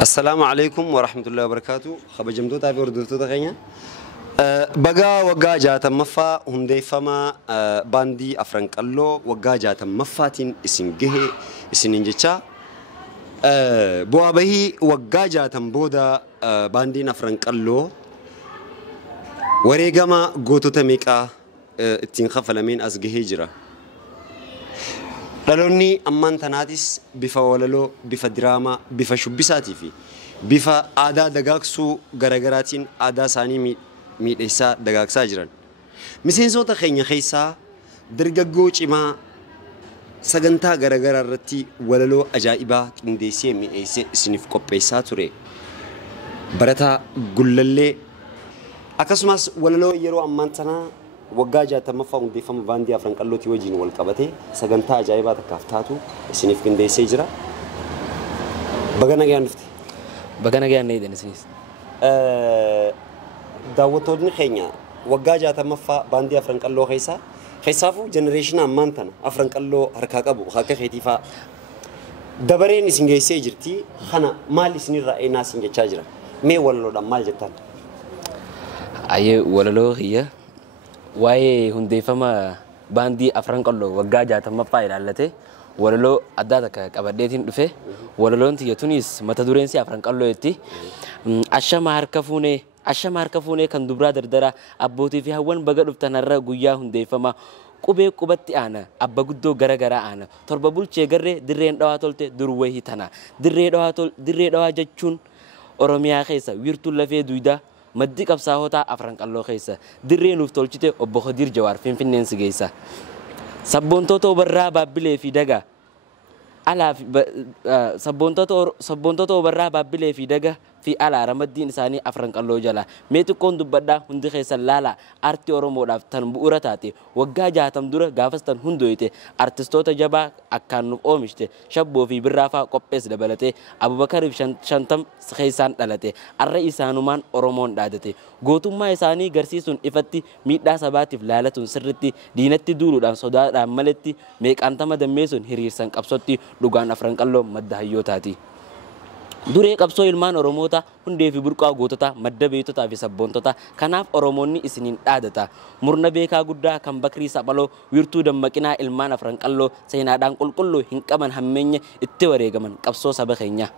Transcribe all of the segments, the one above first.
السلام عليكم ورحمة الله وبركاته. خبجمتو تابي وردوتو تغينا. بقى وقاجة مفا هندي فما باندي أفرنكالو وقاجة مفاتين إسنجه إسننجتا بوابه وقاجة بودا باندي أفرنكالو وريقما قوتو تميكا اتنخف لمن أزجه هجرة. لالوني أمان تنادس بفا وللو بفا دراما بفا شبساتي في بفا آدا دقاقسو غرغراتين آدا ساني ميد إيسا دقاقسا جران مسين صوتا خيني خيسا درقاقوش إما سغنتا غرغرار رتي وللو أجائبا كنديسي ميد إيسا سنف قبيسا توري برتا قللي أكسماس وللو يرو أمان تنا وقاجة تمفعون دي فم باندي أفرنكالو تيوجين والقبته سجنتا جايبات كافتاتو سنيف كندي سيجرا بغنا جان نفتي بغنا جان نيدن سنيس داوتودني خينيا وقاجة تمفع باندي أفرنكالو خيسافو جنريشن أمانتنا أفرنكالو هركاكابو خاكا خيتيفا دبرين سنجي سيجرتي خنا مال سنير رأينا سنجي تشاجرا مي وللو دم مال جتان أيه وللو هي waa'ee hundeeffama baandii Afranqalloo waggaa 60ffaa ilaallatee walaloo addaa takka qabadheetiin dhufe walaloon tiyyatuunis mata dureen Afranqallootti ashama harka fuunee kan dubraa dardara abbootii fi hawwan baga dhuftanarra guyyaa hundeeffama qubee qubatti aana abba guddoo garagaraa aana torba bulchee garree dirreen dhawaa tolte durwee hitana dirree dhawaa jechuun Oromiyaa keessa wiirtuu lafee duudaa مدي كبسة هوتا أفرنقالو خيسة درين وفتولشته أبوخدير جوار فين سجيسة سبونتو برا بابلي في دجا على سبونتو برا بابلي في دجا في على رمضان إنساني أفرنقالو جلا ميتو كون دبدا هندي خيسة لالا أرتي أورومو دافتن بوراتاتي وجاجا تمدورة جافستن هندويته أرتستو تجابا أكانو أومشته شابو في برافا كوبس دبلته أبو بكر شنتم خيسان دلته الرئيسانومان أورومون دادته قوتو ما إنساني غرسيسون إفتي ميدا سباتي فلالتون سرتي دينتي دولو دان صدا رملتي ميك أنتما دميسون هريرسان كبسوتي لغان أفرنقالو مدهيوتاتي duree qabsoo ilmaan Oromoota hundee fi burqaa gootota madda beeytotaa fi sabboontota kanaaf Oromoonni isiniin dhaadata murna beekaa guddaa kan Bakrii Saphaloo wiirtuu dammaqinaa ilmaan Afranqalloo seenaadhaan qulqulluu hin qaban hammeenya itti wareegaman qabsoo saba keenya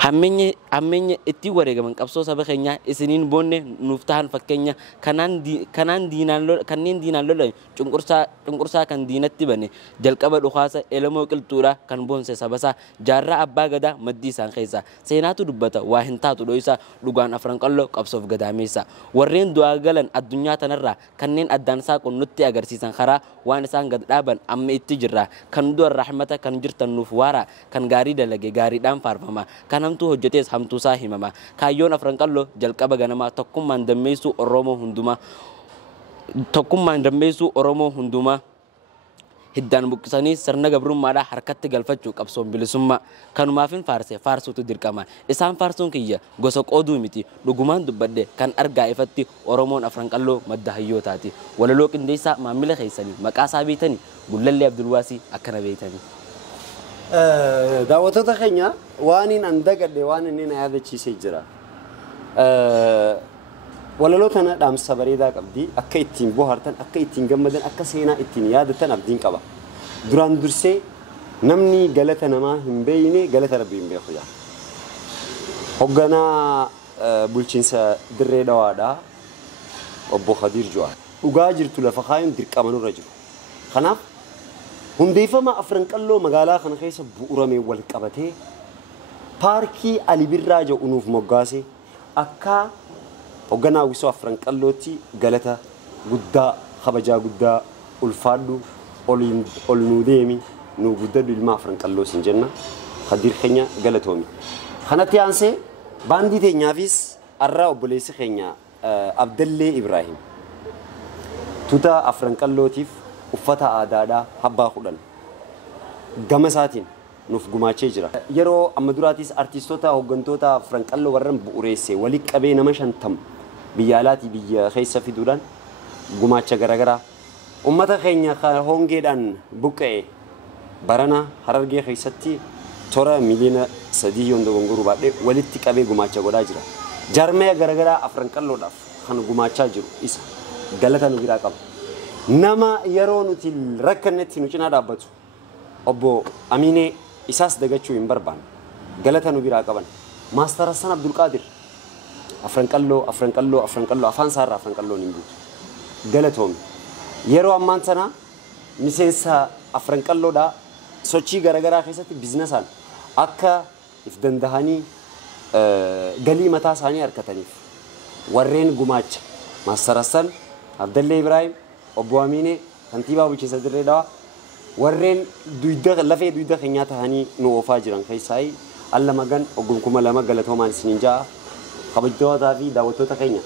hammeenya itti wareegaman qabsoo saba keenya isiniin boonne nuuf tahan fakkeenya kanneen diinaan lolan cunqursaa kan diinatti bane jalqaba dhukaasa elamoo qilxuudha kan boonse sabasaa jaarraa abbaa gadaa maddii isaan keessa seenaatu dubbata waa hin taatu dhoysa dhugaan Afranqalloo qabsoof gadaameessa warreen du'aa galan addunyaa tanarraa kanneen addaan saaqon nutti agarsiisan karaa waan isaan gad dhaaban amma itti jirra kan du'an rahmata kan jirtan nuuf waara kan gaarii dalage gaariidhaan faarfama kan hamtuu hojjetes hamtuusaa himama kaayyoon Afranqalloo jalqaba ganamaa tokkummaan dammeessuu Oromoo hundumaa hiddaan buqqisanii sirna gabrummaadhaa harkatti galfachuu qabsoon bilisummaa kanumaafin faarsuutu dirqama isaan faarsuun kiyya gosa qooduu miti dhugumaan dubbadde kan argaa ifatti Oromoon Afranqalloo madda hayyootaati walaloo qindeessaa maamila keessanii maqaasaa beeytanii Gullallee Abdulwaasii akkana beeytanii daawwattoota keenya waan hin andagadhe waan inni na yaadachiisee jira walaloo tana dhaamsa bareedaa qabdi akka ittiin bohaartan akka ittiin gammadan akka seenaa ittiin yaadatan abdiin qaba duraan dursee namni galata namaa hin beeyne galata rabbii hin beeku yaa hogganaa bulchiinsa dirree dhawaadhaa obbo Khadiir Jo'aa dhugaa jirtu lafa kaayuun dirqama nurra jiru kanaaf hundeeffama Afranqalloo magaalaa kana keessa bu'uuramee wal qabatee paarkii Ali Birraa jedhuuf moggaase akka hogganaa wisoo Afranqallootti galata guddaa kabajaa guddaa ulfaadhu ol nuu deemi nuu guddadhu ilma Afranqalloo sin jenna Khadiir keenya galatoomi kanatti aansee baandii teenyaafis arraa obboleessi keenya Abdallee Ibrahim tuuta Afranqallootiif uffata aadaadhaa habbaa kudhan gama isaatiin nuuf gumaachee jira yeroo amma duraatis artistoota hoggantoota Afranqalloo warran bu'uureesse walii qabee nama 50 biyya alaati biyya keessa fiduudhaan gumaacha garagaraa ummata keenya hongeedhaan buqqa'e barana Harargee keessatti tora miliyoona sadii yondo gonguru baadhee walitti qabee gumaacha godhaa jira. Jaarmee garagaraa afran qalloodhaaf kan gumaachaa jiru isa galata nu biraa qaba. Nama yeroo nuti rakkannetti nu cinaa dhaabbatu obbo Aminee isaas dagachuu hin barbaanne galata nu biraa qaban. Maastar Hassan Abdul Qadir afran qalloo afaan saarraa afran qalloon hin buutu. Galatoom yeroo ammaan sana miseensa afran qalloodhaa sochii garagaraa keessatti biizinasaan akka if dandahanii galii mataa isaanii harkataniif warreen gumaacha Maastar Hassan Abdallee Ibrahim obbo Aminee kantiibaa bulchiinsa Dirree Dhawaa warreen lafee duyda keenyaa tahanii nu oofaa jiran keessaa alla magan ogunkuma lama galatoomaan isiniin jaa kabajtootaa fi daawwattoota keenya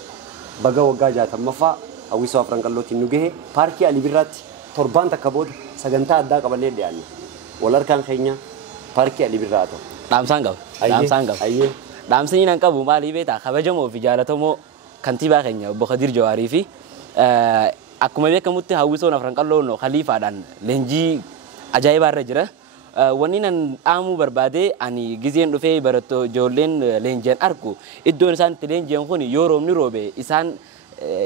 baga waggaa 60ffaa hawwisoo afran qallootiin nu gahe paarkii Ali Birraatti torbaan takka booda sagantaa addaa qabannee dhiyaanne wal harkaan keenya paarkii Ali Birraa ta'u. Dhaamsaan qaba. Dhaamsanii nan qabu maalii beektaa kabajamoo fi jaalatamoo kantiibaa keenya obbo Kadir Jawaarii fi akkuma beekamutti hawwisoon afran qalloon khaliifaadhaan leenjii ajaa'ibaa irra jira. Wanni nan dhaamuu barbaade ani gizeen dhufee barattoota ijoolleen leenji'an argu iddoon isaan itti leenji'an kun yoo roobni roobe isaan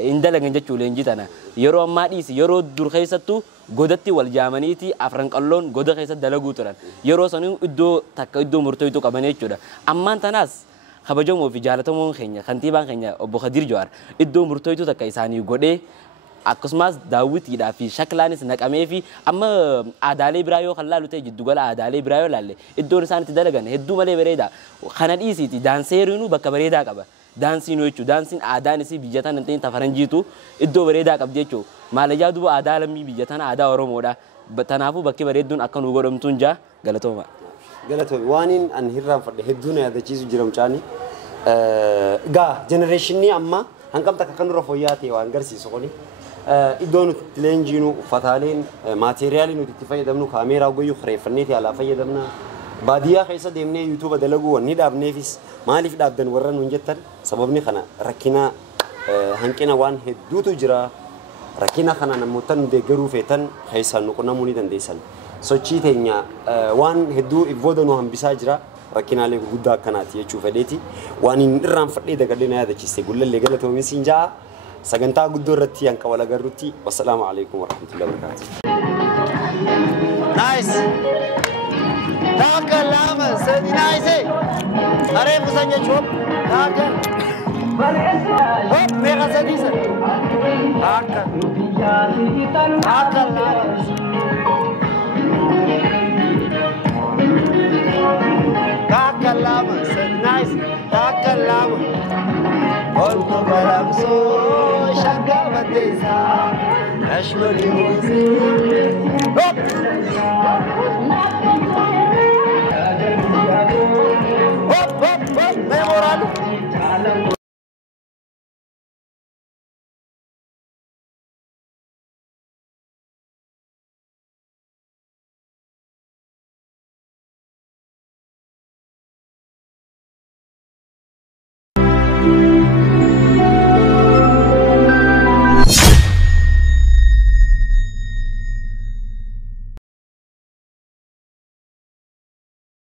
hin dalagan jechuu leenjii tana yeroo ammaa dhiisi yeroo dur keessattuu godatti wal jaamaniiti afran qalloon goda keessatti dalaguu turan yeroo sanii iddoo takka iddoo murteessituu qaban jechuudha. Ammaan tanaas kabajamoo fi jaalatamoon keenya kantiibaan keenya obbo Kadir Jawaar iddoo murteessituu takka isaanii godhee akkasumas daawwitiidhaa fi shaklaanis naqamee fi amma aadaalee biraa yoo kan laalu ta'e jiddugala aadaalee biraa yoo laalle iddoon isaan itti dalagan hedduu malee bareeda. Kana dhiisiiti daanseeriinuu bakka bareedaa qaba. Daansiin jechuun daansiin aadaan isii biyya tana ta'in tafaranjiitu iddoo bareedaa qabdi jechuudha. Maalajaa duuba aadaa lammii biyya tana aadaa Oromoodha. Tanaafuu bakki bareedduun akka nu godhamtuun jaa galatooma. Galatooma waan an hirraanfadhe hedduu na yaadachiisu jira mucaani. Gaa jenereeshinii amma hangam takka kan nurra fooyya'aa ta'e waan agarsiisu kuni. Iddoo nuti leenjiinu uffataaleen maateriyaaliin nuti itti fayyadamnu kaameeraa goyyuu kireeffanneeti alaa fayyadamna. Baadiyyaa keessa deemnee yuutuuba dalaguu wanni dhaabneefis maaliif dhaabdan warra nuun jettan sababni kana rakkina hanqina waan hedduutu jira. Rakkina kana namoota nu deeggaruu feetan keessaan nu qunnamuu ni dandeessan. Sochii teenya waan hedduu booda nu hambisaa jira. Rakkinaalee gurguddaa akkanaati jechuu fedheeti. Waan hin irraanfadhee dagadhee na yaadachiiste gullallee galatoomin siin jaa. Sagantaa guddoo irratti hanqa wal agarrutti. Wassalaamu alaikum warahmatullahi wabarakatuh. Nice. Taakal lama sadi nice. Aree musanya chop. Taakal. Hop mega sadi sadi. Taakal. Taakal lama. Taakal lama sadi nice. Taakal lama. Olto baramso shaka bateza. Ashmari muzi. Hop. Hop, hop, hop, memoral.